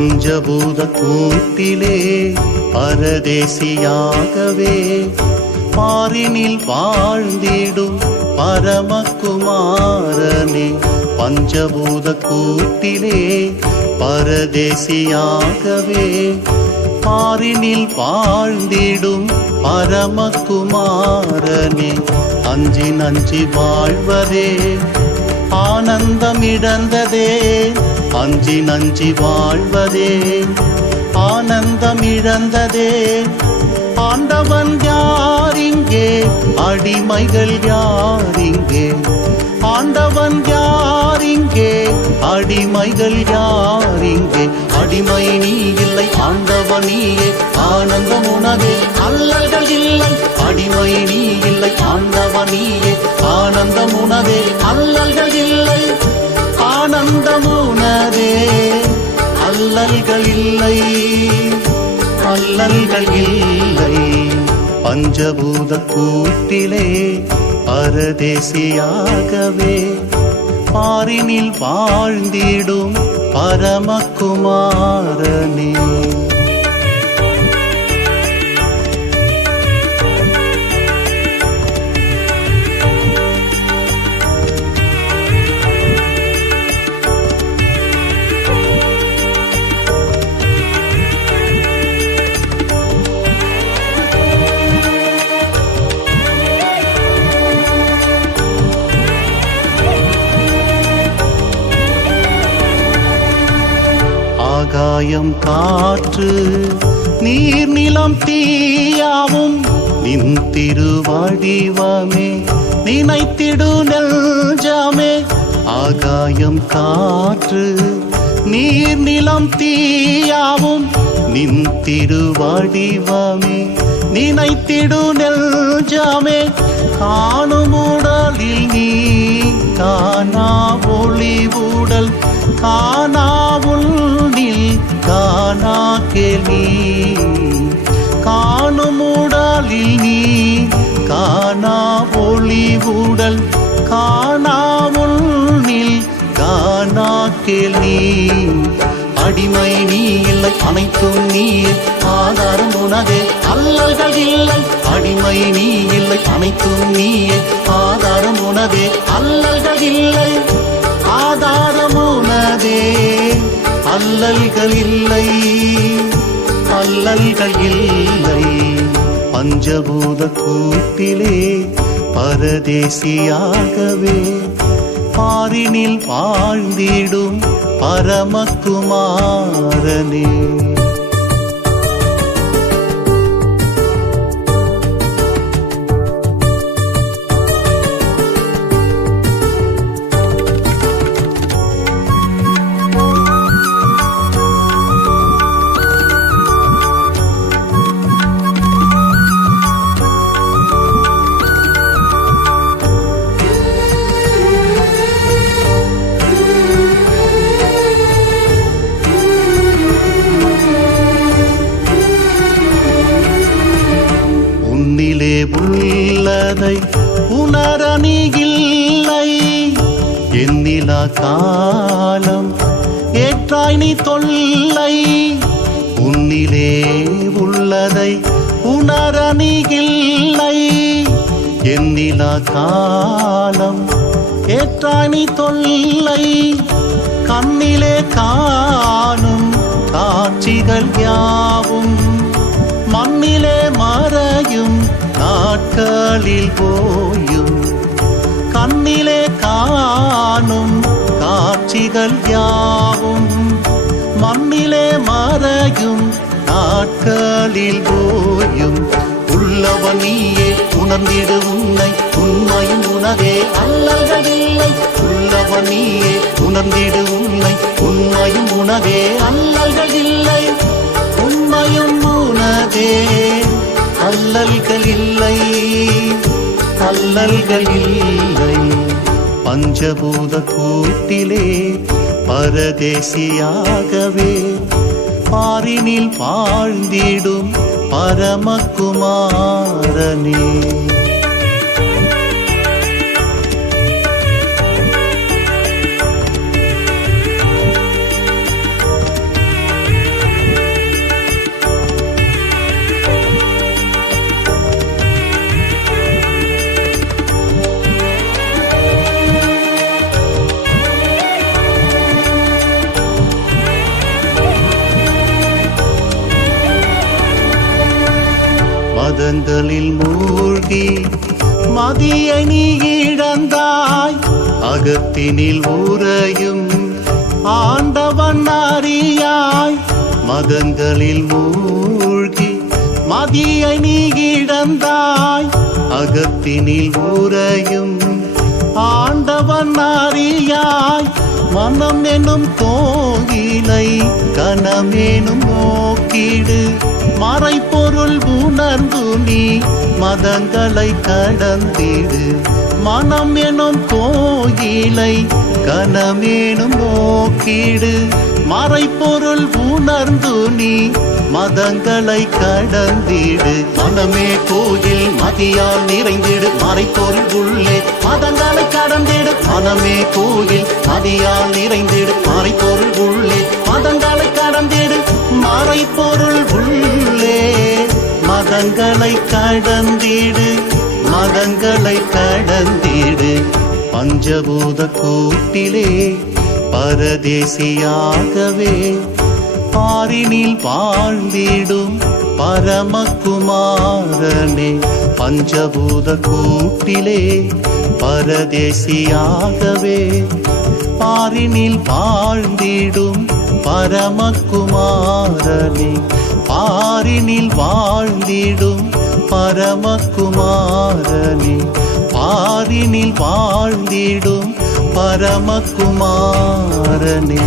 பஞ்சபூத கூட்டிலே பரதேசியாகவே பாரினில் வாழ்ந்திடும் பரமகுமாரனே. பஞ்சபூத கூட்டிலே பரதேசியாகவே பாரினில் வாழ்ந்திடும் பரமகுமாரனே. அஞ்சி நஞ்சி வாழ்வதே ஆனந்தம் இழந்ததே, அஞ்சி நஞ்சி வாழ்வதே ஆனந்தம் இழந்ததே. ஆண்டவன் யாரிங்கே, அடிமைகள் யாரிங்கே? ஆண்டவன் யாரிங்கே, அடிமைகள் யாரிங்கே? அடிமை நீ இல்லை, ஆண்டவன் நீயே, ஆனந்தம் உனதே, அல்லல்கள் இல்லை. அடிமை நீ இல்லை, ஆண்டவன் நீயே, ஆனந்தம் உனதே, அல்லல்கள் இல்லை. ஆனந்தம் உனதே, அல்லல்கள் இல்லை, அல்லல்கள் இல்லை. பஞ்சபூத கூட்டிலே பரதேசியாகவே பாரினில் வாழ்ந்திடும் பரமகுமாரனே. ஆகாயம் காற்று நீர் நிலம் தீயாவும் நின் திருவடிவமே நினைத்திடு நெஞ்சமே. ஆகாயம் காற்று நீர் நிலம் தீயாவும் நின் திருவடிவமே நினைத்திடு நெஞ்சமே. காணும் உடலில் நீ காணா ஒளி உடல், காணா உள்னில் காணா கேள்வி. காணும் உடலில் நீ காணா ஒளி உடல், காணா உள்னில் காணா கேள்வி. அடிமை நீ இல்லை, அனைத்தும் நீயே, ஆதாரம் உனதே, அல்லல்கள் இல்லை. அடிமை நீ இல்லை, அனைத்தும் நீயே, ஆதாரம் உனதே, அல்லல்கள் இல்லை. ஆதாரம் உனதே, அல்லல்கள் இல்லை, அல்லல்கள் இல்லை. பஞ்சபூத கூட்டிலே பரதேசியாகவே பாரினில் வாழ்ந்திடும் பரமகுமாரனே. உள்ளதை உணர நீ இல்லை, எண்ணிலா காலம் ஏற்றாய் நீ தொல்லை. உன்னிலே உள்ளதை உணர நீ இல்லை, எண்ணிலா காலம் ஏற்றாய் நீ தொல்லை. கண்ணிலே காணும் காட்சிகள் யாவும் மண்ணிலே மறையும் நாட்களில் போயும். கண்ணிலே காணும் காட்சிகள் யாவும் மண்ணிலே மறையும் நாட்களில் போயும். உள்ளவன் நீயே, உணர்ந்திடு உன்னை, உண்மையும் உனதே, அல்லல்கள் இல்லை. உள்ளவன் நீயே, உணர்ந்திடு உன்னை, உண்மையும் உனதே, அல்லல்கள் இல்லை. உண்மையும் உனதே, அல்லல்கள் இல்லை, அல்லல்கள் இல்லை. பஞ்சபூத கூட்டிலே பரதேசியாகவே பாரினில் வாழ்ந்திடும் பரமகுமாரனே. மதங்களில் மூழ்கி மதியை நீ இழந்தாய். அகத்தினில் உறையும் ஆண்டவன் அறியாய். மதங்களில் மூழ்கி மதியை நீ இழந்தாய். அகத்தினில் உறையும் ஆண்டவன் அறியாய். மனம் எனும் கோயிலை கனமேனும் நோக்கிடு. மறைப்பொருள் உணர்ந்து நீ மதங்களை கடந்திடு. மனம் எனும் கோயிலை கனமேனும் நோக்கிடு. மறைப்பொருள் உணர்ந்து நீ மதங்களை கடந்திடு. மனமே கோயில் மதியால் நிறைந்திடு. மறைப்பொருள் உள்ளே மதங்களை கடந்திடு. மனமே கோயில் மதியால் நிறைந்திடு. மறைப்பொருள் உள்ளே மதங்களை கடந்திடு. மறைப்பொருள் உள்ளே மதங்களை கடந்திடு. மதங்களை கடந்திடு. பஞ்சபூத கூட்டிலே பரதேசியாகவே பாரினில் வாழ்ந்திடும் பரமகுமாரனே. பஞ்சபூத கூட்டிலே பரதேசியாகவே பாரினில் வாழ்ந்திடும் பரமகுமாரனே. பாரினில் வாழ்ந்திடும் பரமகுமாரனே. பாரினில் வாழ்ந்திடும் பரமகுமாரனே.